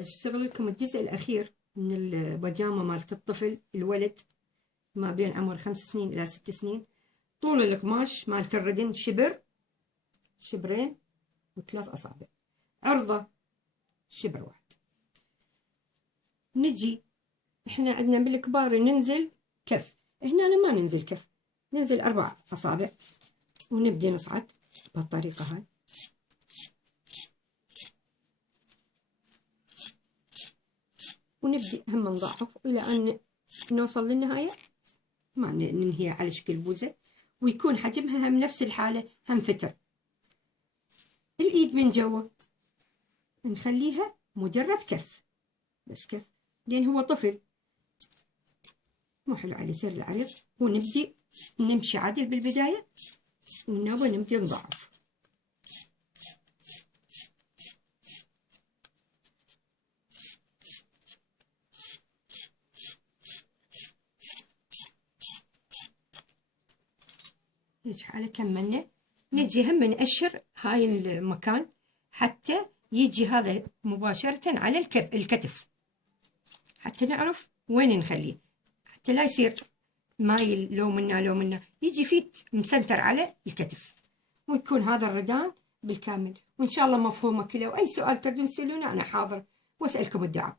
اشتغل لكم الجزء الأخير من البيجامة مالت الطفل الولد ما بين عمر 5 سنين إلى 6 سنين. طول القماش مالت الردن شبرين و3 أصابع، عرضه شبر واحد. نجي احنا عندنا بالكبار ننزل كف، هنا أنا ما ننزل كف، ننزل 4 أصابع ونبدأ نصعد بهالطريقة هاي. ونبدأ هم نضاعف إلى أن نوصل للنهاية، ما ننهي على شكل بوزة، ويكون حجمها هم نفس الحالة، هم فتر. الإيد من جوا نخليها مجرد كف، بس كف، لأن هو طفل مو حلو عليه سر العريض. ونبدأ نمشي عدل بالبداية، ونبدأ نضاعف. هيك حالة كملنا. نجي هم نأشر هاي المكان حتى يجي هذا مباشرة على الكتف، حتى نعرف وين نخليه، حتى لا يصير مايل لو منا يجي فيت مسنتر على الكتف، ويكون هذا الردان بالكامل. وإن شاء الله مفهومة كله، وأي سؤال تردون تسألونه أنا حاضر وأسألكم الدعاء.